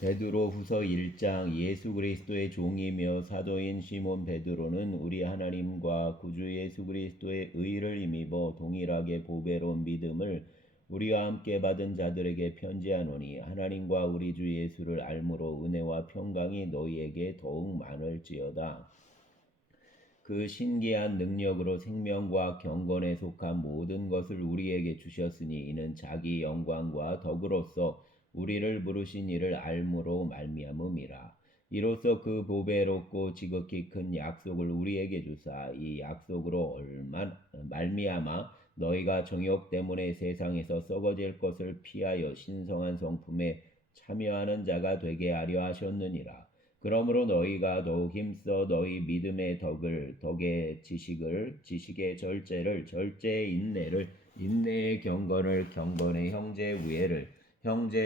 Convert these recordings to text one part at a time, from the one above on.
베드로후서 1장. 예수 그리스도의 종이며 사도인 시몬 베드로는 우리 하나님과 구주 예수 그리스도의 의를 힘입어 동일하게 보배로운 믿음을 우리와 함께 받은 자들에게 편지하노니, 하나님과 우리 주 예수를 알므로 은혜와 평강이 너희에게 더욱 많을지어다. 그 신기한 능력으로 생명과 경건에 속한 모든 것을 우리에게 주셨으니, 이는 자기 영광과 덕으로서 우리를 부르신 이를 알므로 말미암음이라. 이로써 그 보배롭고 지극히 큰 약속을 우리에게 주사, 이 약속으로 말미암아 너희가 정욕 때문에 세상에서 썩어질 것을 피하여 신성한 성품에 참여하는 자가 되게 하려 하셨느니라. 그러므로 너희가 더욱 힘써 너희 믿음의 덕의 지식의 절제를, 절제의 인내를, 인내의 경건을, 경건의 형제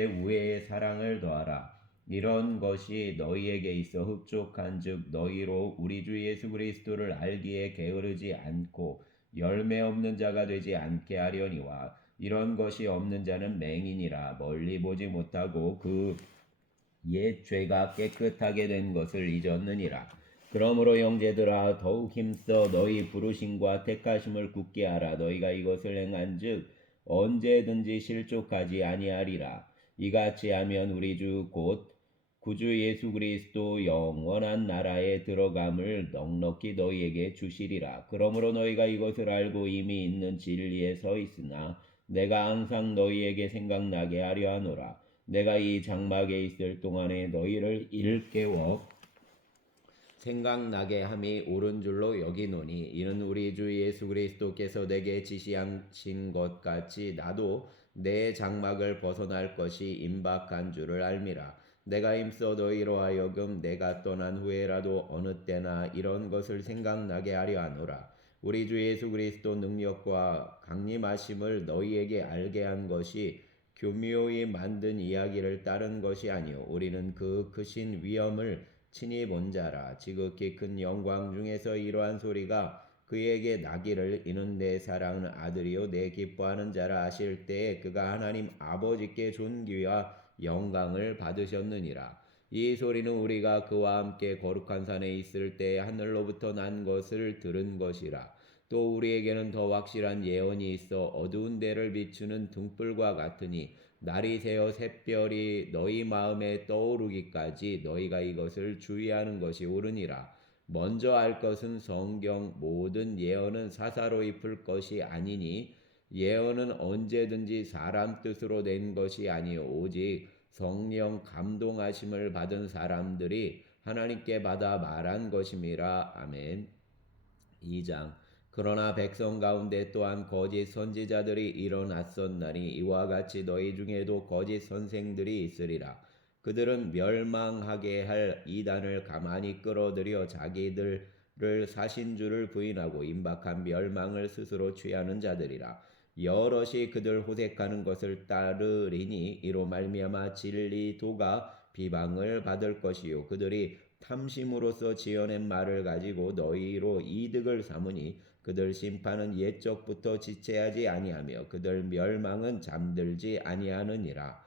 우애의 사랑을 더하라. 이런 것이 너희에게 있어 흡족한즉 너희로 우리 주 예수 그리스도를 알기에 게으르지 않고 열매 없는 자가 되지 않게 하려니와, 이런 것이 없는 자는 맹인이라 멀리 보지 못하고 그 옛 죄가 깨끗하게 된 것을 잊었느니라. 그러므로 형제들아, 더욱 힘써 너희 부르심과 택하심을 굳게 하라. 너희가 이것을 행한즉 언제든지 실족하지 아니하리라. 이같이 하면 우리 주 곧 구주 예수 그리스도 영원한 나라에 들어감을 넉넉히 너희에게 주시리라. 그러므로 너희가 이것을 알고 이미 있는 진리에 서 있으나 내가 항상 너희에게 생각나게 하려 하노라. 내가 이 장막에 있을 동안에 너희를 일깨워 생각나게 함이 옳은 줄로 여기노니, 이는 우리 주 예수 그리스도께서 내게 지시하신 것 같이 나도 내 장막을 벗어날 것이 임박한 줄을 알미라. 내가 힘써 너희로 하여금 내가 떠난 후에라도 어느 때나 이런 것을 생각나게 하려 하노라. 우리 주 예수 그리스도 능력과 강림하심을 너희에게 알게 한 것이 교묘히 만든 이야기를 따른 것이 아니요 우리는 그 크신 위엄을 친히 본 자라. 지극히 큰 영광 중에서 이러한 소리가 그에게 나기를, 이는 내 사랑하는 아들이요 내 기뻐하는 자라 하실 때에 그가 하나님 아버지께 존귀와 영광을 받으셨느니라. 이 소리는 우리가 그와 함께 거룩한 산에 있을 때에 하늘로부터 난 것을 들은 것이라. 또 우리에게는 더 확실한 예언이 있어 어두운 데를 비추는 등불과 같으니, 날이 새어 샛별이 너희 마음에 떠오르기까지 너희가 이것을 주의하는 것이 옳으니라. 먼저 알 것은 성경 모든 예언은 사사로이 풀 것이 아니니, 예언은 언제든지 사람 뜻으로 된 것이 아니요 오직 성령 감동하심을 받은 사람들이 하나님께 받아 말한 것임이라. 아멘. 2장. 그러나 백성 가운데 또한 거짓 선지자들이 일어났었나니, 이와 같이 너희 중에도 거짓 선생들이 있으리라. 그들은 멸망하게 할 이단을 가만히 끌어들여 자기들을 사신 줄을 부인하고 임박한 멸망을 스스로 취하는 자들이라. 여럿이 그들 호색하는 것을 따르리니, 이로 말미암아 진리도가 비방을 받을 것이요 그들이 탐심으로써 지어낸 말을 가지고 너희로 이득을 삼으니, 그들 심판은 옛적부터 지체하지 아니하며 그들 멸망은 잠들지 아니하느니라.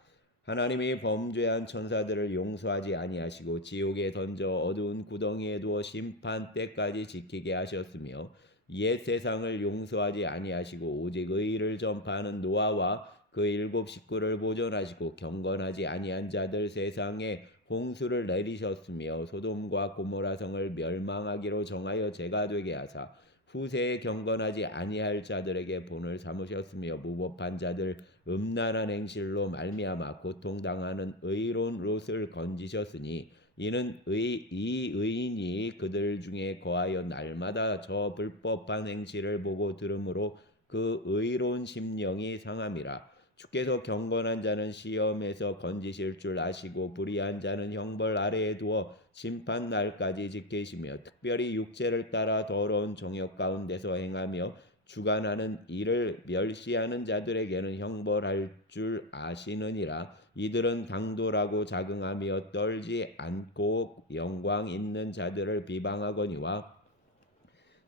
하나님이 범죄한 천사들을 용서하지 아니하시고 지옥에 던져 어두운 구덩이에 두어 심판 때까지 지키게 하셨으며, 옛 세상을 용서하지 아니하시고 오직 의의를 전파하는 노아와 그 7식구를 보존하시고 경건하지 아니한 자들 세상에 홍수를 내리셨으며, 소돔과 고모라 성을 멸망하기로 정하여 죄가 되게 하사 후세에 경건하지 아니할 자들에게 본을 삼으셨으며, 무법한 자들 음란한 행실로 말미암아 고통당하는 의로운 롯을 건지셨으니, 이는 이 의인이 그들 중에 거하여 날마다 저 불법한 행실을 보고 들으므로 그 의로운 심령이 상함이라. 주께서 경건한 자는 시험에서 건지실 줄 아시고 불의한 자는 형벌 아래에 두어 심판 날까지 지키시며, 특별히 육체를 따라 더러운 정욕 가운데서 행하며 주관하는 이를 멸시하는 자들에게는 형벌할 줄 아시느니라. 이들은 당돌하고 자긍하며 떨지 않고 영광 있는 자들을 비방하거니와,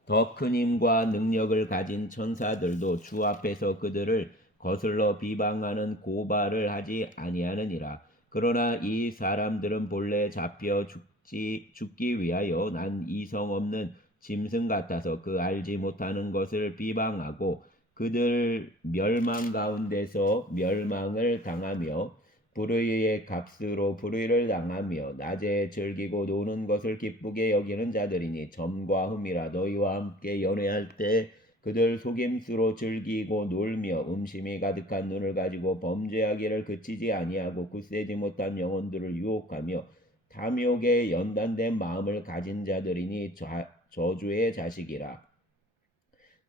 더 큰 힘과 능력을 가진 천사들도 주 앞에서 그들을 거슬러 비방하는 고발을 하지 아니하느니라. 그러나 이 사람들은 본래 잡혀 죽기 위하여 난 이성 없는 짐승 같아서 그 알지 못하는 것을 비방하고 그들 멸망 가운데서 멸망을 당하며 불의의 값으로 불의를 당하며 낮에 즐기고 노는 것을 기쁘게 여기는 자들이니 점과 흠이라 너희와 함께 연회할 때 그들 속임수로 즐기고 놀며 음심이 가득한 눈을 가지고 범죄하기를 그치지 아니하고 굳세지 못한 영혼들을 유혹하며 탐욕에 연단된 마음을 가진 자들이니 저주의 자식이라.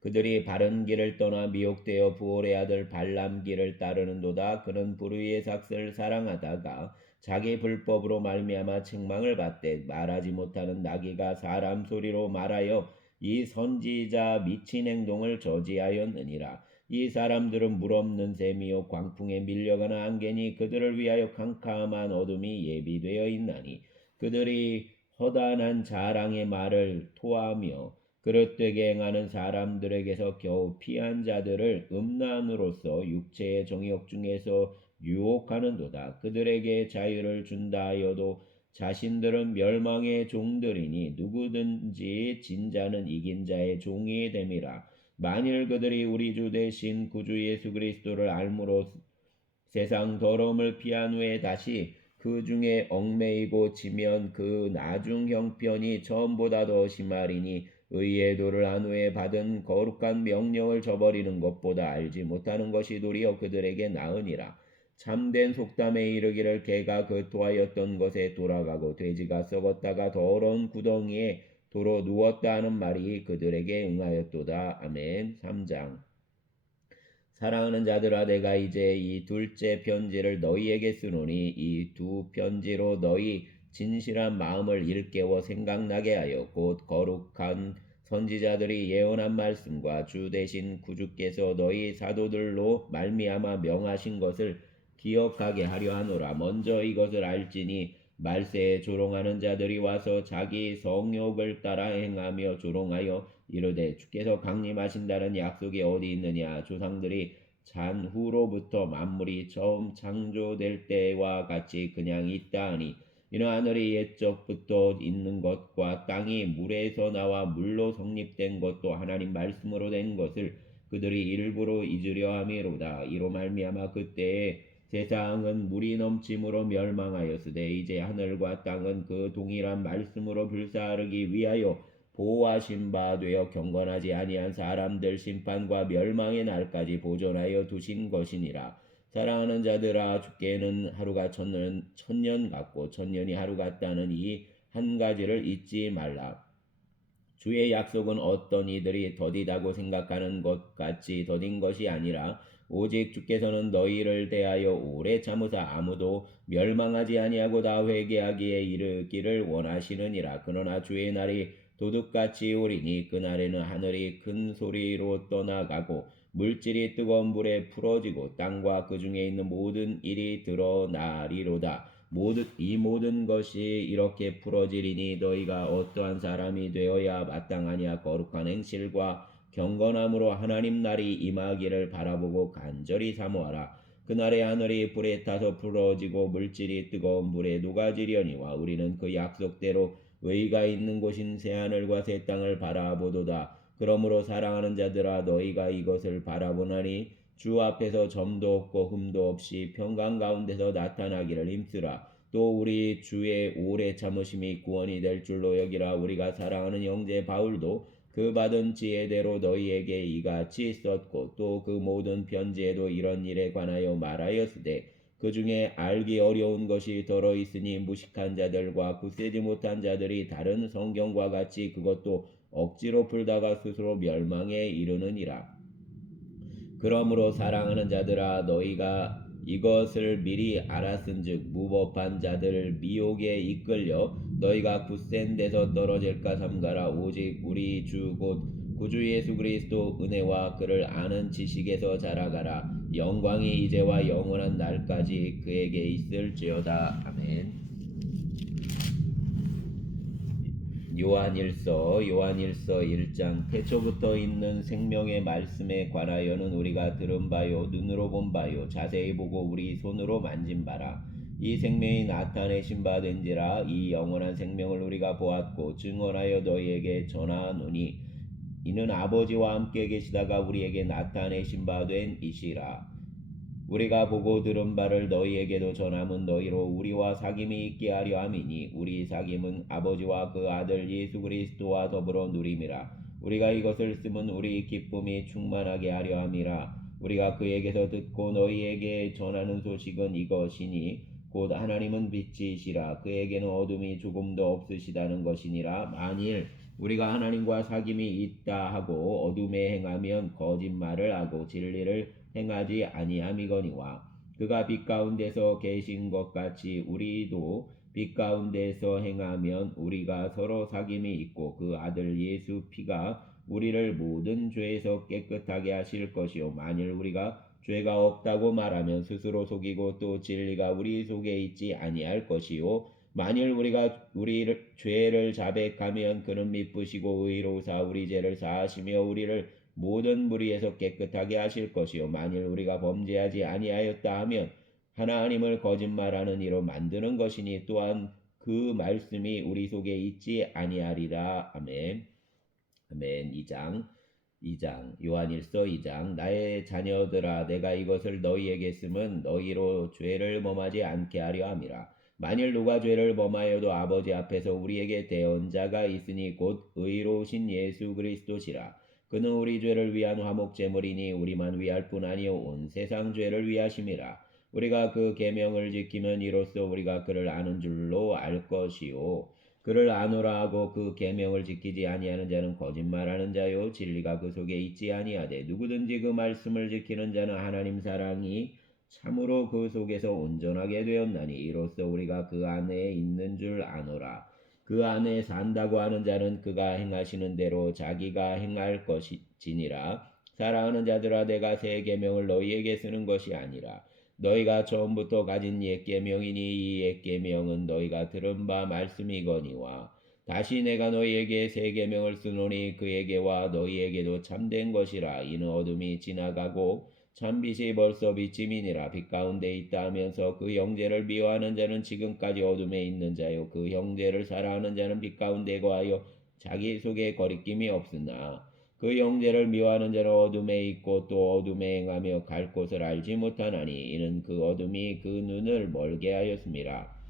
그들이 바른 길을 떠나 미혹되어 부올의 아들 발람 길을 따르는도다. 그는 불의의 삭을 사랑하다가 자기 불법으로 말미암아 책망을 받되 말하지 못하는 나귀가 사람 소리로 말하여 이 선지자 미친 행동을 저지하였느니라. 이 사람들은 물 없는 샘이요 광풍에 밀려가는 안개니 그들을 위하여 캄캄한 어둠이 예비되어 있나니 그들이 허다한 자랑의 말을 토하며 그릇되게 행하는 사람들에게서 겨우 피한 자들을 음란으로서 육체의 정욕 중에서 유혹하는도다. 그들에게 자유를 준다 하여도 자신들은 멸망의 종들이니 누구든지 진자는 이긴 자의 종이 됨이라. 만일 그들이 우리 주 대신 구주 예수 그리스도를 알므로 세상 더러움을 피한 후에 다시 그 중에 얽매이고 지면 그 나중 형편이 처음보다 더 심하리니 의의 도를 한 후에 받은 거룩한 명령을 저버리는 것보다 알지 못하는 것이 도리어 그들에게 나으니라. 참된 속담에 이르기를 개가 거토하였던 것에 돌아가고 돼지가 썩었다가 더러운 구덩이에 도로 누웠다 하는 말이 그들에게 응하였도다. 아멘. 3장. 사랑하는 자들아 내가 이제 이 둘째 편지를 너희에게 쓰노니 이 두 편지로 너희 진실한 마음을 일깨워 생각나게 하여 곧 거룩한 선지자들이 예언한 말씀과 주 대신 구주께서 너희 사도들로 말미암아 명하신 것을 기억하게 하려 하노라. 먼저 이것을 알지니 말세에 조롱하는 자들이 와서 자기 성욕을 따라 행하며 조롱하여 이르되 주께서 강림하신다는 약속이 어디 있느냐. 조상들이 잔후로부터 만물이 처음 창조될 때와 같이 그냥 있다 하니 이는 하늘이 옛적부터 있는 것과 땅이 물에서 나와 물로 성립된 것도 하나님 말씀으로 된 것을 그들이 일부러 잊으려 함이로다. 이로 말미암아 그때에 세상은 물이 넘침으로 멸망하였으되 이제 하늘과 땅은 그 동일한 말씀으로 불사르기 위하여 보호하신 바 되어 경건하지 아니한 사람들 심판과 멸망의 날까지 보존하여 두신 것이니라. 사랑하는 자들아 주께는 하루가 천년 같고 천년이 하루 같다는 이 한 가지를 잊지 말라. 주의 약속은 어떤 이들이 더디다고 생각하는 것 같이 더딘 것이 아니라 오직 주께서는 너희를 대하여 오래 참으사 아무도 멸망하지 아니하고 다 회개하기에 이르기를 원하시느니라. 그러나 주의 날이 도둑같이 오리니 그날에는 하늘이 큰 소리로 떠나가고 물질이 뜨거운 물에 풀어지고 땅과 그 중에 있는 모든 일이 드러나리로다. 이 모든 것이 이렇게 풀어지리니 너희가 어떠한 사람이 되어야 마땅하냐. 거룩한 행실과 경건함으로 하나님 날이 임하기를 바라보고 간절히 사모하라. 그날에 하늘이 불에 타서 풀어지고 물질이 뜨거운 물에 녹아지려니와 우리는 그 약속대로 의가 있는 곳인 새하늘과 새 땅을 바라보도다. 그러므로 사랑하는 자들아 너희가 이것을 바라보나니 주 앞에서 점도 없고 흠도 없이 평강 가운데서 나타나기를 힘쓰라. 또 우리 주의 오래 참으심이 구원이 될 줄로 여기라. 우리가 사랑하는 형제 바울도 그 받은 지혜대로 너희에게 이같이 썼고 또 그 모든 편지에도 이런 일에 관하여 말하였으되 그 중에 알기 어려운 것이 더러 있으니 무식한 자들과 굳세지 못한 자들이 다른 성경과 같이 그것도 억지로 풀다가 스스로 멸망에 이르느니라. 그러므로 사랑하는 자들아 너희가 이것을 미리 알았은즉 무법한 자들 미혹에 이끌려 너희가 굳센 데서 떨어질까 삼가라. 오직 우리 주 곧 구주 예수 그리스도 은혜와 그를 아는 지식에서 자라가라. 영광이 이제와 영원한 날까지 그에게 있을지어다. 아멘. 요한일서 1장. 태초부터 있는 생명의 말씀에 관하여는 우리가 들은 바요 눈으로 본 바요 자세히 보고 우리 손으로 만진 바라. 이 생명이 나타내신 바 된지라. 이 영원한 생명을 우리가 보았고 증언하여 너희에게 전하노니 이는 아버지와 함께 계시다가 우리에게 나타내신 바 된 이시라. 우리가 보고 들은 바를 너희에게도 전함은 너희로 우리와 사귐이 있게 하려 함이니 우리 사귐은 아버지와 그 아들 예수 그리스도와 더불어 누림이라. 우리가 이것을 쓰면 우리 기쁨이 충만하게 하려 함이라. 우리가 그에게서 듣고 너희에게 전하는 소식은 이것이니 곧 하나님은 빛이시라. 그에게는 어둠이 조금도 없으시다는 것이니라. 만일 우리가 하나님과 사귐이 있다 하고 어둠에 행하면 거짓말을 하고 진리를 행하지 아니함이거니와 그가 빛 가운데서 계신 것 같이 우리도 빛 가운데서 행하면 우리가 서로 사귐이 있고 그 아들 예수 피가 우리를 모든 죄에서 깨끗하게 하실 것이요 만일 우리가 죄가 없다고 말하면 스스로 속이고 또 진리가 우리 속에 있지 아니할 것이요 만일 우리가 우리 죄를 자백하면 그는 미쁘시고 의로우사 우리 죄를 사하시며 우리를 모든 무리에서 깨끗하게 하실 것이요 만일 우리가 범죄하지 아니하였다 하면 하나님을 거짓말하는 이로 만드는 것이니 또한 그 말씀이 우리 속에 있지 아니하리라. 아멘. 아멘. 2장 요한일서 2장 나의 자녀들아 내가 이것을 너희에게 쓰면 너희로 죄를 범하지 않게 하려 함이라. 만일 누가 죄를 범하여도 아버지 앞에서 우리에게 대언자가 있으니 곧 의로우신 예수 그리스도시라. 그는 우리 죄를 위한 화목제물이니 우리만 위할 뿐 아니요 온 세상 죄를 위하심이라. 우리가 그 계명을 지키면 이로써 우리가 그를 아는 줄로 알 것이요 그를 아노라 하고 그 계명을 지키지 아니하는 자는 거짓말하는 자요 진리가 그 속에 있지 아니하되 누구든지 그 말씀을 지키는 자는 하나님 사랑이 참으로 그 속에서 온전하게 되었나니 이로써 우리가 그 안에 있는 줄 아노라. 그 안에 산다고 하는 자는 그가 행하시는 대로 자기가 행할 것이지니라. 사랑하는 자들아 내가 새 계명을 너희에게 쓰는 것이 아니라 너희가 처음부터 가진 옛 계명이니 이 옛 계명은 너희가 들은 바 말씀이거니와 다시 내가 너희에게 새 계명을 쓰노니 그에게와 너희에게도 참된 것이라. 이는 어둠이 지나가고 참빛이 벌써 비침이니라. 빛 가운데 있다 하면서 그 형제를 미워하는 자는 지금까지 어둠에 있는 자요 그 형제를 사랑하는 자는 빛 가운데 거하여 자기 속에 거리낌이 없으나 그 형제를 미워하는 자는 어둠에 있고 또 어둠에 행하며 갈 곳을 알지 못하나니 이는 그 어둠이 그 눈을 멀게 하였음이라.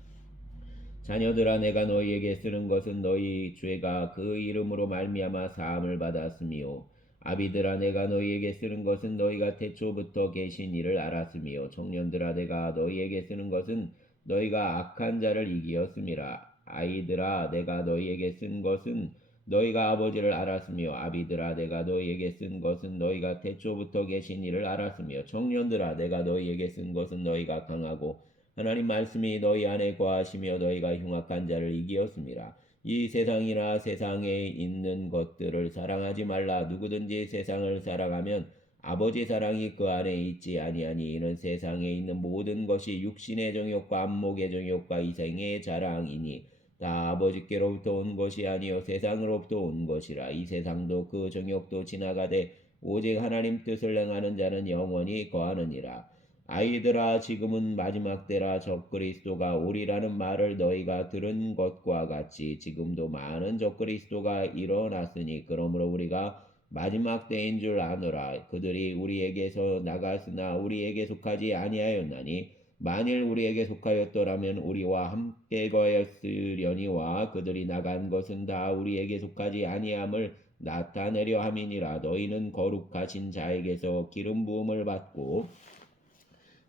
자녀들아 내가 너희에게 쓰는 것은 너희 죄가 그 이름으로 말미암아 사함을 받았으며 아비들아 내가 너희에게 쓰는 것은 너희가 태초부터 계신 이를 알았으며 청년들아 내가 너희에게 쓰는 것은 너희가 악한 자를 이기었음이라. 아이들아 내가 너희에게 쓴 것은 너희가 아버지를 알았으며 아비들아 내가 너희에게 쓴 것은 너희가 태초부터 계신 이를 알았으며 청년들아 내가 너희에게 쓴 것은 너희가 강하고 하나님 말씀이 너희 안에 거하시며 너희가 흉악한 자를 이기었습니다. 이 세상이나 세상에 있는 것들을 사랑하지 말라. 누구든지 세상을 사랑하면 아버지 사랑이 그 안에 있지 아니하니 이는 세상에 있는 모든 것이 육신의 정욕과 안목의 정욕과 이생의 자랑이니 다 아버지께로부터 온 것이 아니요 세상으로부터 온 것이라. 이 세상도 그 정욕도 지나가되 오직 하나님 뜻을 행하는 자는 영원히 거하느니라. 아이들아 지금은 마지막 때라. 적그리스도가 오리라는 말을 너희가 들은 것과 같이 지금도 많은 적그리스도가 일어났으니 그러므로 우리가 마지막 때인 줄 아노라. 그들이 우리에게서 나갔으나 우리에게 속하지 아니하였나니 만일 우리에게 속하였더라면 우리와 함께 거하였으려니와 그들이 나간 것은 다 우리에게 속하지 아니함을 나타내려 함이니라. 너희는 거룩하신 자에게서 기름 부음을 받고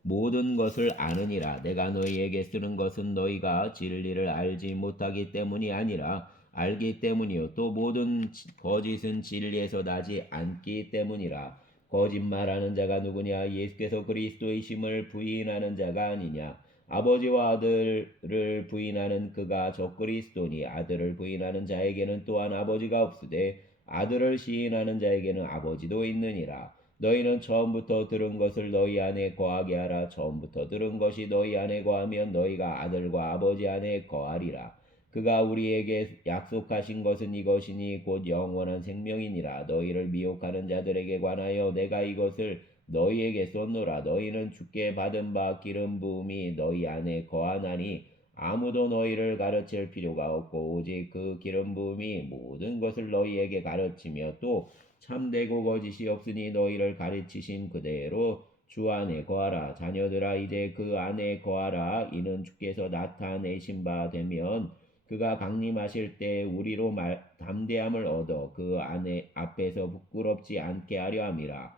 모든 것을 아느니라. 내가 너희에게 쓰는 것은 너희가 진리를 알지 못하기 때문이 아니라 알기 때문이요 또 모든 거짓은 진리에서 나지 않기 때문이라. 거짓말하는 자가 누구냐? 예수께서 그리스도이심을 부인하는 자가 아니냐? 아버지와 아들을 부인하는 그가 적그리스도니 아들을 부인하는 자에게는 또한 아버지가 없으되 아들을 시인하는 자에게는 아버지도 있느니라. 너희는 처음부터 들은 것을 너희 안에 거하게 하라. 처음부터 들은 것이 너희 안에 거하면 너희가 아들과 아버지 안에 거하리라. 그가 우리에게 약속하신 것은 이것이니 곧 영원한 생명이니라. 너희를 미혹하는 자들에게 관하여 내가 이것을 너희에게 쏟노라. 너희는 주께 받은 바 기름 부음이 너희 안에 거하나니 아무도 너희를 가르칠 필요가 없고 오직 그 기름 부음이 모든 것을 너희에게 가르치며 또 참되고 거짓이 없으니 너희를 가르치신 그대로 주 안에 거하라. 자녀들아 이제 그 안에 거하라. 이는 주께서 나타내신 바 되면 그가 강림하실 때 우리로 담대함을 얻어 그 안에 앞에서 부끄럽지 않게 하려 함이라.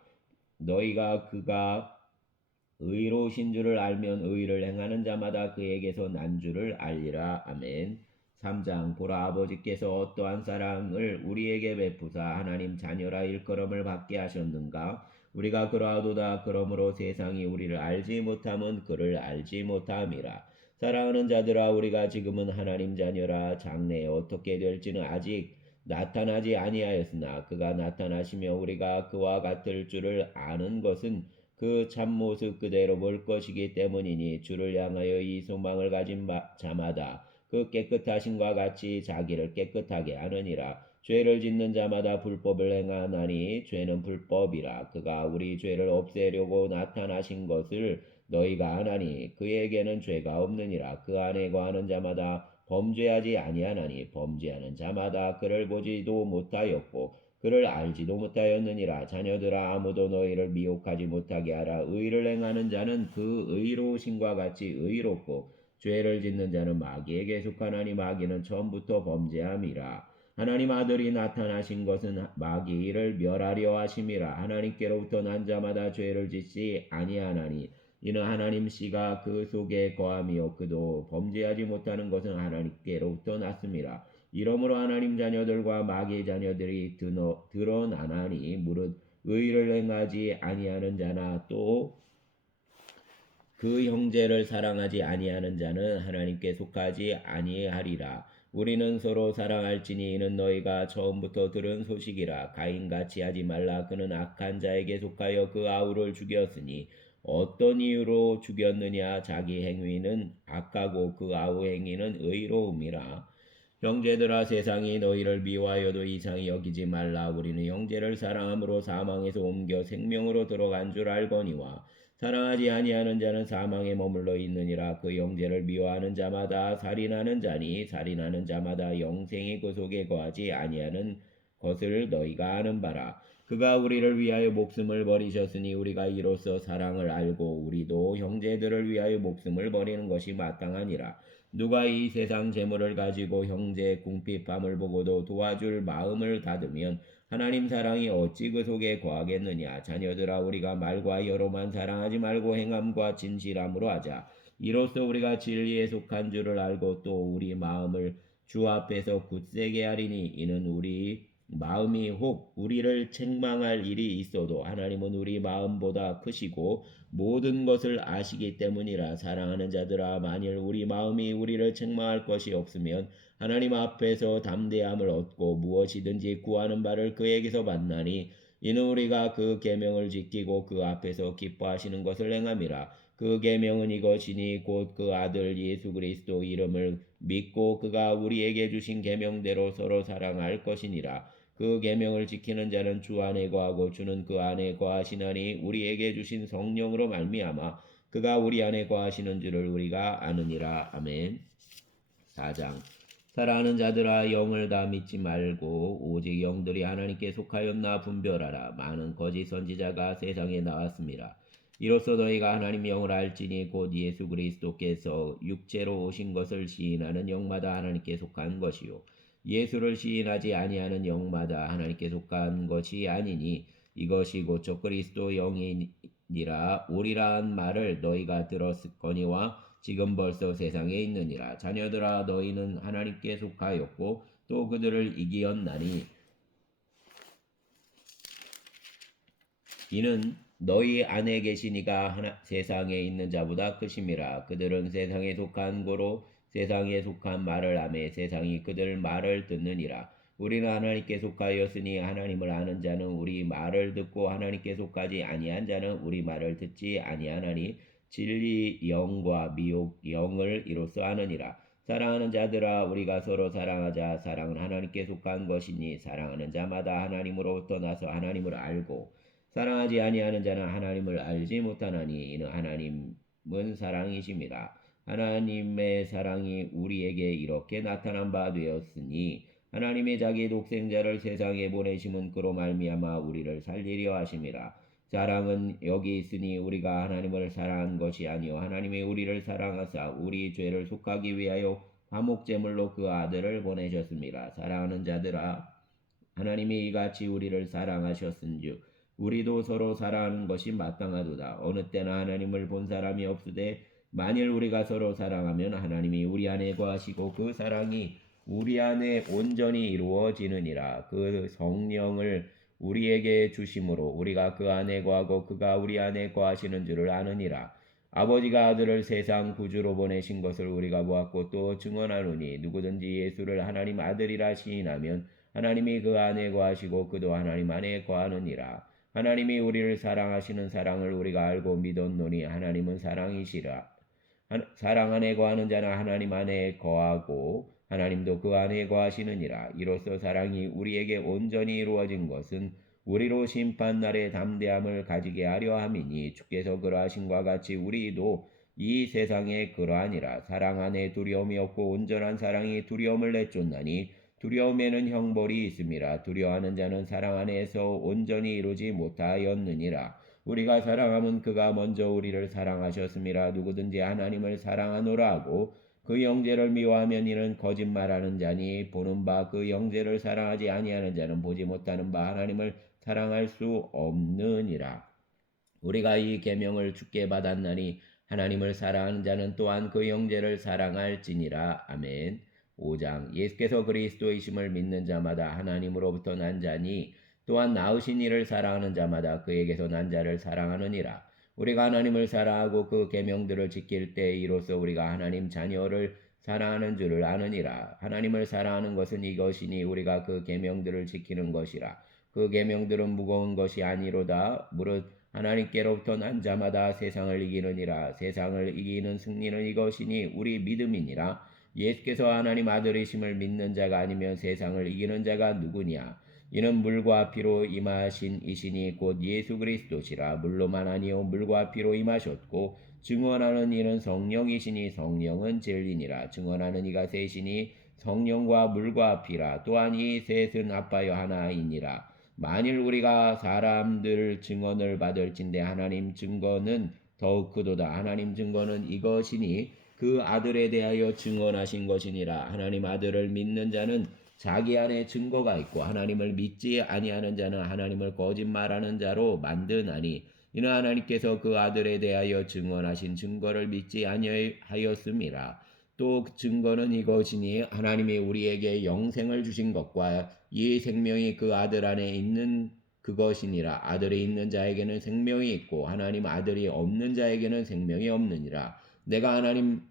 너희가 그가 의로우신 줄을 알면 의를 행하는 자마다 그에게서 난 줄을 알리라. 아멘. 3장 보라 아버지께서 어떠한 사랑을 우리에게 베푸사 하나님 자녀라 일컬음을 받게 하셨는가. 우리가 그러하도다. 그러므로 세상이 우리를 알지 못함은 그를 알지 못함이라. 사랑하는 자들아 우리가 지금은 하나님 자녀라. 장래에 어떻게 될지는 아직 나타나지 아니하였으나 그가 나타나시며 우리가 그와 같을 줄을 아는 것은 그 참모습 그대로 볼 것이기 때문이니 주를 향하여 이 소망을 가진 자마다 그 깨끗하심과 같이 자기를 깨끗하게 하느니라. 죄를 짓는 자마다 불법을 행하나니 죄는 불법이라. 그가 우리 죄를 없애려고 나타나신 것을 너희가 아나니 그에게는 죄가 없느니라. 그 안에 거하는 자마다 범죄하지 아니하나니 범죄하는 자마다 그를 보지도 못하였고 그를 알지도 못하였느니라. 자녀들아 아무도 너희를 미혹하지 못하게 하라. 의를 행하는 자는 그 의로우심과 같이 의롭고 죄를 짓는 자는 마귀에게 속하나니 마귀는 처음부터 범죄함이라. 하나님 아들이 나타나신 것은 마귀를 멸하려 하심이라. 하나님께로부터 난 자마다 죄를 짓지 아니하나니 이는 하나님 씨가 그 속에 거함이요 그도 범죄하지 못하는 것은 하나님께로부터 났음이라. 이러므로 하나님 자녀들과 마귀 자녀들이 드러나나니 무릇 의를 행하지 아니하는 자나 또 그 형제를 사랑하지 아니하는 자는 하나님께 속하지 아니하리라. 우리는 서로 사랑할지니 이는 너희가 처음부터 들은 소식이라. 가인같이 하지 말라. 그는 악한 자에게 속하여 그 아우를 죽였으니 어떤 이유로 죽였느냐. 자기 행위는 악하고 그 아우 행위는 의로움이라. 형제들아 세상이 너희를 미워하여도 이상히 여기지 말라. 우리는 형제를 사랑함으로 사망에서 옮겨 생명으로 들어간 줄 알거니와 사랑하지 아니하는 자는 사망에 머물러 있느니라. 그 형제를 미워하는 자마다 살인하는 자니 살인하는 자마다 영생이 그 속에 거하지 아니하는 것을 너희가 아는 바라. 그가 우리를 위하여 목숨을 버리셨으니 우리가 이로써 사랑을 알고 우리도 형제들을 위하여 목숨을 버리는 것이 마땅하니라. 누가 이 세상 재물을 가지고 형제의 궁핍함을 보고도 도와줄 마음을 닫으면 하나님 사랑이 어찌 그 속에 거하겠느냐. 자녀들아 우리가 말과 혀로만 사랑하지 말고 행함과 진실함으로 하자. 이로써 우리가 진리에 속한 줄을 알고 또 우리 마음을 주 앞에서 굳세게 하리니 이는 우리 마음이 혹 우리를 책망할 일이 있어도 하나님은 우리 마음보다 크시고 모든 것을 아시기 때문이라. 사랑하는 자들아 만일 우리 마음이 우리를 책망할 것이 없으면 하나님 앞에서 담대함을 얻고 무엇이든지 구하는 바를 그에게서 받나니 이는 우리가 그 계명을 지키고 그 앞에서 기뻐하시는 것을 행함이라. 그 계명은 이것이니 곧 그 아들 예수 그리스도 이름을 믿고 그가 우리에게 주신 계명대로 서로 사랑할 것이니라. 그 계명을 지키는 자는 주 안에 거하고 주는 그 안에 거하시나니 우리에게 주신 성령으로 말미암아 그가 우리 안에 거하시는 줄을 우리가 아느니라. 아멘. 4장 사랑하는 자들아 영을 다 믿지 말고 오직 영들이 하나님께 속하였나 분별하라. 많은 거짓 선지자가 세상에 나왔습니다. 이로써 너희가 하나님 영을 알지니 곧 예수 그리스도께서 육체로 오신 것을 시인하는 영마다 하나님께 속한 것이요 예수를 시인하지 아니하는 영마다 하나님께 속한 것이 아니니 이것이 곧 적그리스도 영이니라. 오리라한 말을 너희가 들었거니와 지금 벌써 세상에 있느니라. 자녀들아 너희는 하나님께 속하였고 또 그들을 이기었나니 이는 너희 안에 계신 이가 세상에 있는 자보다 크심이라. 그들은 세상에 속한 고로 세상에 속한 말을 하매 세상이 그들 말을 듣느니라. 우리는 하나님께 속하였으니 하나님을 아는 자는 우리 말을 듣고 하나님께 속하지 아니한 자는 우리 말을 듣지 아니하나니 진리 영과 미혹 영을 이로써 아느니라. 사랑하는 자들아 우리가 서로 사랑하자. 사랑은 하나님께 속한 것이니 사랑하는 자마다 하나님으로부터 나서 하나님을 알고 사랑하지 아니하는 자는 하나님을 알지 못하나니 이는 하나님은 사랑이심이라. 하나님의 사랑이 우리에게 이렇게 나타난 바 되었으니 하나님의 자기 독생자를 세상에 보내심은 그로 말미암아 우리를 살리려 하심이라. 사랑은 여기 있으니 우리가 하나님을 사랑한 것이 아니요 하나님이 우리를 사랑하사 우리 죄를 속하기 위하여 화목제물로 그 아들을 보내셨습니다. 사랑하는 자들아, 하나님이 이같이 우리를 사랑하셨은즉 우리도 서로 사랑하는 것이 마땅하도다. 어느 때나 하나님을 본 사람이 없으되 만일 우리가 서로 사랑하면 하나님이 우리 안에 거하시고 그 사랑이 우리 안에 온전히 이루어지느니라. 그 성령을 우리에게 주심으로 우리가 그 안에 거하고 그가 우리 안에 거하시는 줄을 아느니라. 아버지가 아들을 세상 구주로 보내신 것을 우리가 보았고 또 증언하노니 누구든지 예수를 하나님 아들이라 시인하면 하나님이 그 안에 거하시고 그도 하나님 안에 거하느니라. 하나님이 우리를 사랑하시는 사랑을 우리가 알고 믿었노니 하나님은 사랑이시라. 사랑 안에 거하는 자는 하나님 안에 거하고 하나님도 그 안에 거하시느니라. 이로써 사랑이 우리에게 온전히 이루어진 것은 우리로 심판날의 담대함을 가지게 하려 함이니 주께서 그러하신과 같이 우리도 이 세상에 그러하니라. 사랑 안에 두려움이 없고 온전한 사랑이 두려움을 내쫓나니 두려움에는 형벌이 있음이라. 두려워하는 자는 사랑 안에서 온전히 이루지 못하였느니라. 우리가 사랑하면 그가 먼저 우리를 사랑하셨음이라. 누구든지 하나님을 사랑하노라 하고 그 형제를 미워하면 이는 거짓말하는 자니 보는 바 그 형제를 사랑하지 아니하는 자는 보지 못하는 바 하나님을 사랑할 수 없느니라. 우리가 이 계명을 주께 받았나니 하나님을 사랑하는 자는 또한 그 형제를 사랑할지니라. 아멘. 5장 예수께서 그리스도이심을 믿는 자마다 하나님으로부터 난 자니 또한 낳으신 이를 사랑하는 자마다 그에게서 난 자를 사랑하느니라. 우리가 하나님을 사랑하고 그 계명들을 지킬 때 이로써 우리가 하나님 자녀를 사랑하는 줄을 아느니라. 하나님을 사랑하는 것은 이것이니 우리가 그 계명들을 지키는 것이라. 그 계명들은 무거운 것이 아니로다. 무릇 하나님께로부터 난 자마다 세상을 이기느니라. 세상을 이기는 승리는 이것이니 우리 믿음이니라. 예수께서 하나님 아들이심을 믿는 자가 아니면 세상을 이기는 자가 누구냐? 이는 물과 피로 임하신 이시니 곧 예수 그리스도시라. 물로만 아니요 물과 피로 임하셨고 증언하는 이는 성령이시니 성령은 진리니라. 증언하는 이가 셋이니 성령과 물과 피라. 또한 이 셋은 아빠여 하나이니라. 만일 우리가 사람들 증언을 받을진대 하나님 증거는 더욱 크도다. 하나님 증거는 이것이니 그 아들에 대하여 증언하신 것이니라. 하나님 아들을 믿는 자는 자기 안에 증거가 있고 하나님을 믿지 아니하는 자는 하나님을 거짓말하는 자로 만드나니 이는 하나님께서 그 아들에 대하여 증언하신 증거를 믿지 아니하였음이라. 또 증거는 이것이니 하나님이 우리에게 영생을 주신 것과 이 생명이 그 아들 안에 있는 그것이니라. 아들이 있는 자에게는 생명이 있고 하나님 아들이 없는 자에게는 생명이 없느니라. 내가 하나님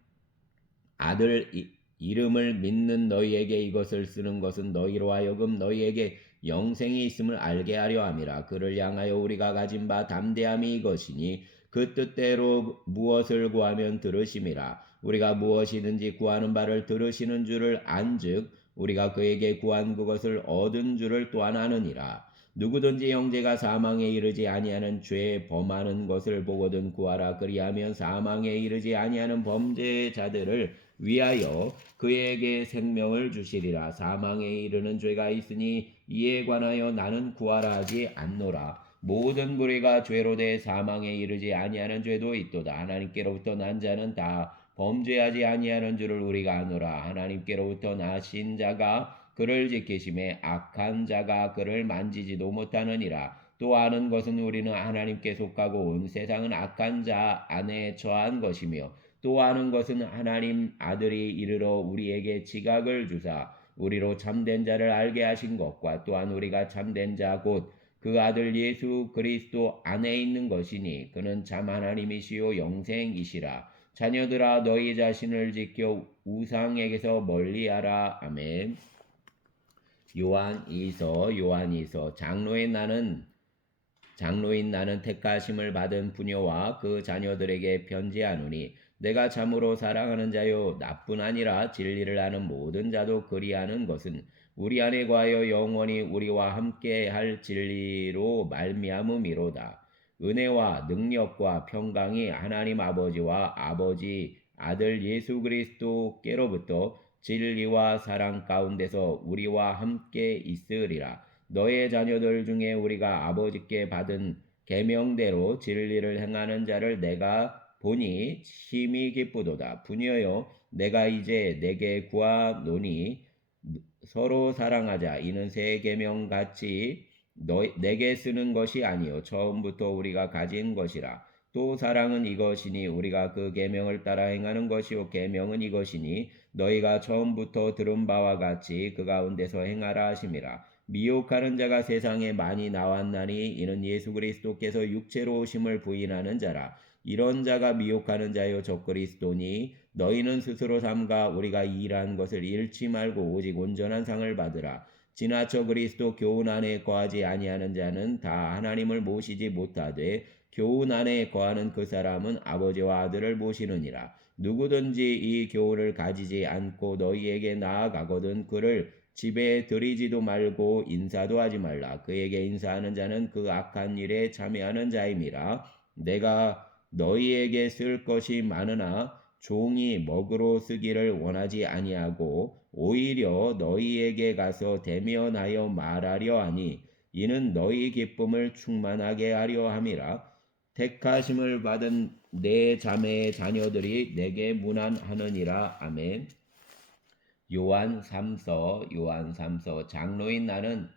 아들 이름을 믿는 너희에게 이것을 쓰는 것은 너희로 하여금 너희에게 영생이 있음을 알게 하려 함이라. 그를 향하여 우리가 가진 바 담대함이 이것이니 그 뜻대로 무엇을 구하면 들으심이라. 우리가 무엇이든지 구하는 바를 들으시는 줄을 안즉 우리가 그에게 구한 그것을 얻은 줄을 또한 아느니라. 누구든지 형제가 사망에 이르지 아니하는 죄 범하는 것을 보거든 구하라. 그리하면 사망에 이르지 아니하는 범죄자들을 위하여 그에게 생명을 주시리라. 사망에 이르는 죄가 있으니 이에 관하여 나는 구하라 하지 않노라. 모든 무리가 죄로 돼 사망에 이르지 아니하는 죄도 있도다. 하나님께로부터 난 자는 다 범죄하지 아니하는 줄을 우리가 아노라. 하나님께로부터 나신 자가 그를 지키심에 악한 자가 그를 만지지도 못하느니라. 또 아는 것은 우리는 하나님께 속하고 온 세상은 악한 자 안에 처한 것이며 또 아는 것은 하나님 아들이 이르러 우리에게 지각을 주사 우리로 참된 자를 알게 하신 것과 또한 우리가 참된 자 곧 그 아들 예수 그리스도 안에 있는 것이니 그는 참 하나님이시요 영생이시라. 자녀들아 너희 자신을 지켜 우상에게서 멀리하라. 아멘. 요한이서 장로인 나는 택하심을 받은 부녀와 그 자녀들에게 편지하노니 내가 참으로 사랑하는 자요 나뿐 아니라 진리를 아는 모든 자도 그리하는 것은 우리 안에 거하여 영원히 우리와 함께 할 진리로 말미암음이로다. 은혜와 능력과 평강이 하나님 아버지와 아버지 아들 예수 그리스도께로부터 진리와 사랑 가운데서 우리와 함께 있으리라. 너의 자녀들 중에 우리가 아버지께 받은 계명대로 진리를 행하는 자를 내가 보니 심히 기쁘도다. 부녀여 내가 이제 내게 구하노니 서로 사랑하자. 이는 새 계명 같이 내게 쓰는 것이 아니요 처음부터 우리가 가진 것이라. 또 사랑은 이것이니 우리가 그 계명을 따라 행하는 것이요 계명은 이것이니 너희가 처음부터 들은 바와 같이 그 가운데서 행하라 하심이라. 미혹하는 자가 세상에 많이 나왔나니 이는 예수 그리스도께서 육체로 오심을 부인하는 자라. 이런 자가 미혹하는 자요 적그리스도니 너희는 스스로 삼가 우리가 일한 것을 잃지 말고 오직 온전한 상을 받으라. 지나쳐 그리스도 교훈 안에 거하지 아니하는 자는 다 하나님을 모시지 못하되 교훈 안에 거하는 그 사람은 아버지와 아들을 모시느니라. 누구든지 이 교훈을 가지지 않고 너희에게 나아가거든 그를 집에 들이지도 말고 인사도 하지 말라. 그에게 인사하는 자는 그 악한 일에 참여하는 자임이라. 내가 너희에게 쓸 것이 많으나 종이 먹으로 쓰기를 원하지 아니하고 오히려 너희에게 가서 대면하여 말하려 하니 이는 너희 기쁨을 충만하게 하려 함이라. 택하심을 받은 내 자매의 자녀들이 내게 문안하느니라. 아멘. 요한 3서 장로인 나는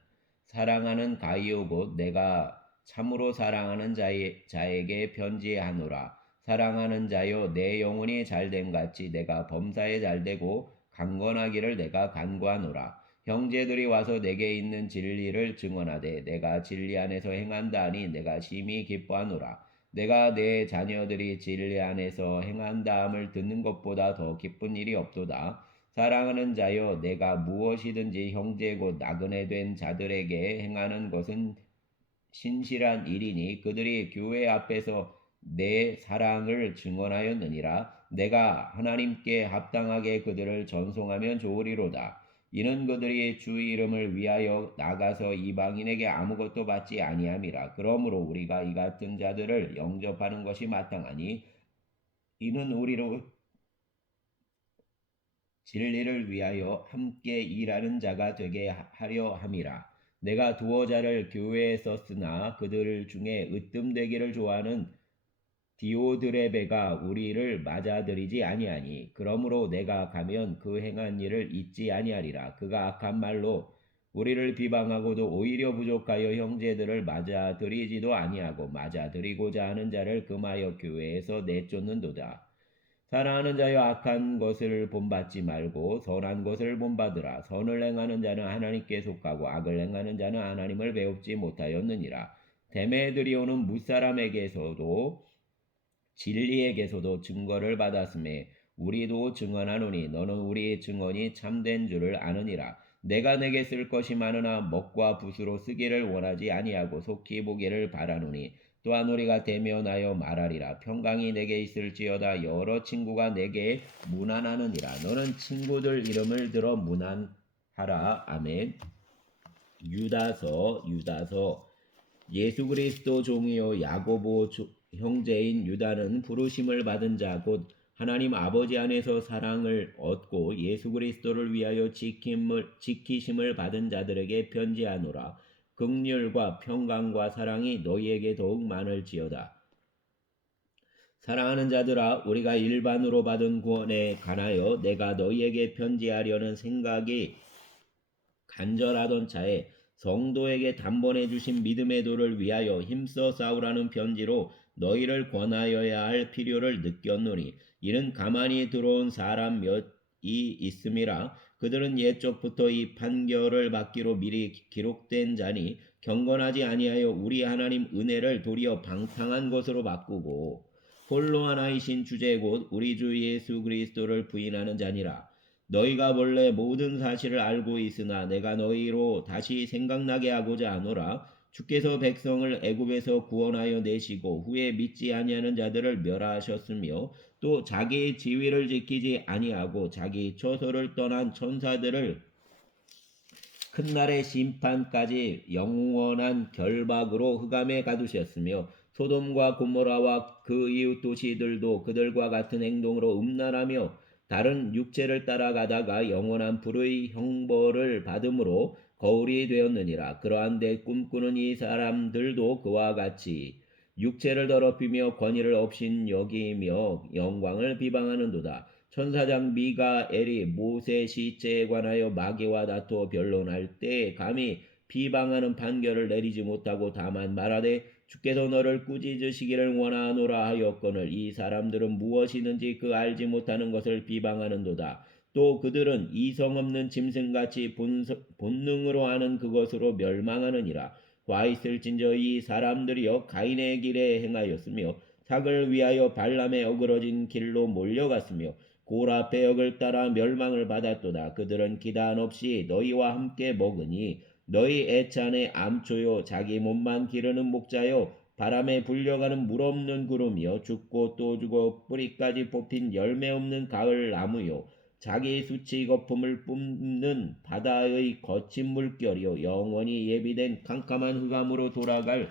사랑하는 가이오 곧 내가 참으로 사랑하는 자에게 편지하노라. 사랑하는 자여 내 영혼이 잘됨 같이 내가 범사에 잘되고 강건하기를 내가 간구하노라. 형제들이 와서 내게 있는 진리를 증언하되 내가 진리 안에서 행한다 하니 내가 심히 기뻐하노라. 내가 내 자녀들이 진리 안에서 행한다함을 듣는 것보다 더 기쁜 일이 없도다. 사랑하는 자여 내가 무엇이든지 형제 곧 나그네 된 자들에게 행하는 것은 신실한 일이니 그들이 교회 앞에서 내 사랑을 증언하였느니라. 내가 하나님께 합당하게 그들을 전송하면 좋으리로다. 이는 그들이 주 이름을 위하여 나가서 이방인에게 아무것도 받지 아니함이라. 그러므로 우리가 이 같은 자들을 영접하는 것이 마땅하니 이는 우리로 진리를 위하여 함께 일하는 자가 되게 하려 함이라. 내가 두어 자를 교회에 썼으나 그들 중에 으뜸되기를 좋아하는 디오드레베가 우리를 맞아들이지 아니하니 그러므로 내가 가면 그 행한 일을 잊지 아니하리라. 그가 악한 말로 우리를 비방하고도 오히려 부족하여 형제들을 맞아들이지도 아니하고 맞아들이고자 하는 자를 금하여 교회에서 내쫓는도다. 사랑하는 자여 악한 것을 본받지 말고 선한 것을 본받으라. 선을 행하는 자는 하나님께 속하고 악을 행하는 자는 하나님을 배웁지 못하였느니라. 데메드리오는 무사람에게서도 진리에게서도 증거를 받았음에 우리도 증언하노니 너는 우리의 증언이 참된 줄을 아느니라. 내가 내게 쓸 것이 많으나 먹과 붓으로 쓰기를 원하지 아니하고 속히 보기를 바라노니 또한 우리가 대면하여 말하리라. 평강이 내게 있을지어다. 여러 친구가 내게 문안하느니라. 너는 친구들 이름을 들어 문안하라. 아멘. 유다서 예수 그리스도 종이요 야고보 형제인 유다는 부르심을 받은 자 곧 하나님 아버지 안에서 사랑을 얻고 예수 그리스도를 위하여 지키심을 받은 자들에게 편지하노라. 긍휼과 평강과 사랑이 너희에게 더욱 많을지어다. 사랑하는 자들아 우리가 일반으로 받은 구원에 관하여 내가 너희에게 편지하려는 생각이 간절하던 차에 성도에게 단번에 주신 믿음의 도를 위하여 힘써 싸우라는 편지로 너희를 권하여야 할 필요를 느꼈노니 이는 가만히 들어온 사람 몇이 있음이라. 그들은 옛적부터 이 판결을 받기로 미리 기록된 자니 경건하지 아니하여 우리 하나님 은혜를 도리어 방탕한 것으로 바꾸고 홀로 하나이신 주제 곧 우리 주 예수 그리스도를 부인하는 자니라. 너희가 본래 모든 사실을 알고 있으나 내가 너희로 다시 생각나게 하고자 하노라. 주께서 백성을 애굽에서 구원하여 내시고 후에 믿지 아니하는 자들을 멸하셨으며 또 자기 지위를 지키지 아니하고 자기 처소를 떠난 천사들을 큰 날의 심판까지 영원한 결박으로 흑암에 가두셨으며 소돔과 고모라와 그 이웃 도시들도 그들과 같은 행동으로 음란하며 다른 육체를 따라가다가 영원한 불의 형벌을 받음으로 거울이 되었느니라. 그러한데 꿈꾸는 이 사람들도 그와 같이 육체를 더럽히며 권위를 없인 여기며 영광을 비방하는도다. 천사장 미가엘이 모세 시체에 관하여 마귀와 다투어 변론할 때 감히 비방하는 판결을 내리지 못하고 다만 말하되 주께서 너를 꾸짖으시기를 원하노라 하였거늘 이 사람들은 무엇이든지 그 알지 못하는 것을 비방하는도다. 또 그들은 이성 없는 짐승같이 본능으로 하는 그것으로 멸망하느니라. 와 있을진저 이 사람들이여 가인의 길에 행하였으며 삭을 위하여 발람의 어그러진 길로 몰려갔으며 고라 배역을 따라 멸망을 받았도다. 그들은 기단 없이 너희와 함께 먹으니 너희 애찬의 암초요 자기 몸만 기르는 목자요 바람에 불려가는 물 없는 구름이요 죽고 또 죽어 뿌리까지 뽑힌 열매 없는 가을 나무요 자기 수치 거품을 뿜는 바다의 거친 물결이요 영원히 예비된 캄캄한 흑암으로 돌아갈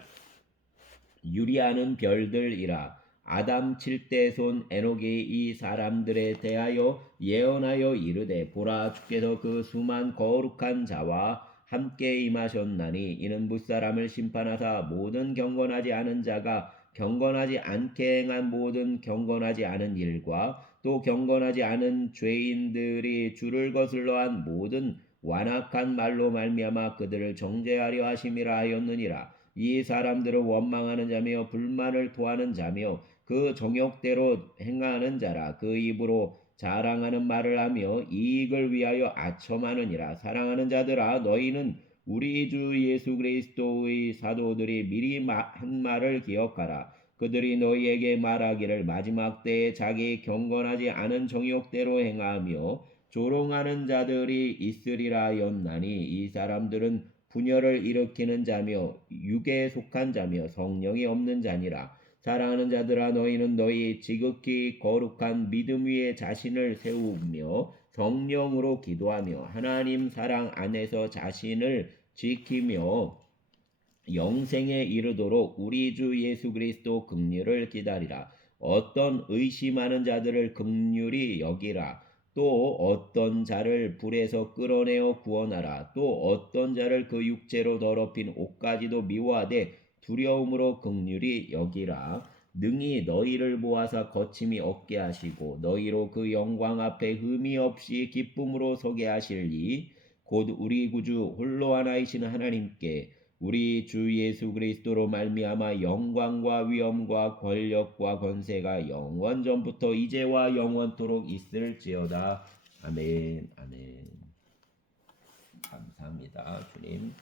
유리하는 별들이라. 아담 7대 손 에녹이 이 사람들에 대하여 예언하여 이르되 보라 주께서 그 수만 거룩한 자와 함께 임하셨나니 이는 무사람을 심판하사 모든 경건하지 않은 자가 경건하지 않게 행한 모든 경건하지 않은 일과 또 경건하지 않은 죄인들이 주를 거슬러 한 모든 완악한 말로 말미암아 그들을 정죄하려 하심이라 하였느니라. 이 사람들은 원망하는 자며 불만을 토하는 자며 그 정욕대로 행하는 자라. 그 입으로 자랑하는 말을 하며 이익을 위하여 아첨하느니라. 사랑하는 자들아 너희는 우리 주 예수 그리스도의 사도들이 미리 한 말을 기억하라. 그들이 너희에게 말하기를 마지막 때에 자기 경건하지 않은 정욕대로 행하며 조롱하는 자들이 있으리라 하였나니 이 사람들은 분열을 일으키는 자며 육에 속한 자며 성령이 없는 자니라. 사랑하는 자들아 너희는 너희 지극히 거룩한 믿음 위에 자신을 세우며 성령으로 기도하며 하나님 사랑 안에서 자신을 지키며 영생에 이르도록 우리 주 예수 그리스도 긍휼을 기다리라. 어떤 의심하는 자들을 긍휼히 여기라. 또 어떤 자를 불에서 끌어내어 구원하라. 또 어떤 자를 그 육체로 더럽힌 옷까지도 미워하되 두려움으로 긍휼히 여기라. 능히 너희를 모아사 거침이 없게 하시고 너희로 그 영광 앞에 흠이 없이 기쁨으로 서게 하실리. 곧 우리 구주 홀로 하나이신 하나님께 우리 주 예수 그리스도로 말미암아 영광과 위엄과 권력과 권세가 영원 전부터 이제와 영원토록 있을지어다. 아멘. 아멘. 감사합니다. 주님.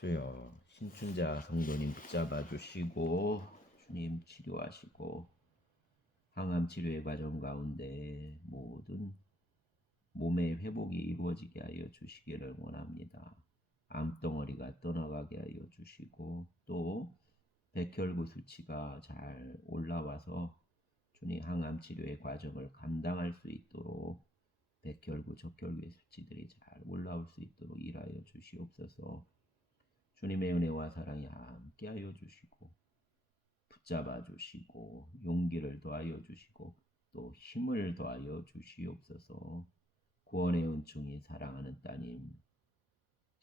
주여 신춘자 성도님 붙잡아 주시고 주님 치료하시고 항암 치료의 과정 가운데 모든 몸의 회복이 이루어지게 하여 주시기를 원합니다. 암덩어리가 떠나가게 하여 주시고 또 백혈구 수치가 잘 올라와서 주님 항암 치료의 과정을 감당할 수 있도록 백혈구, 적혈구의 수치들이 잘 올라올 수 있도록 일하여 주시옵소서. 주님의 은혜와 사랑이 함께하여 주시고 붙잡아 주시고 용기를 더하여 주시고 또 힘을 더하여 주시옵소서. 구원의 은총이 사랑하는 따님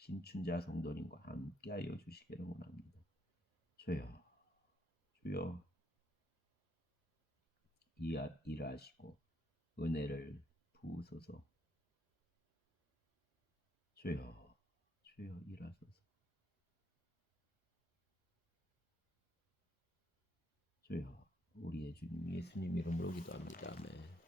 신춘자 성도님과 함께하여 주시기를 원합니다. 주여, 주여 일하시고 은혜를 부으소서. 주여, 주여 일하소서. 주여, 우리의 주님 예수님 이름으로 기도합니다. 아멘.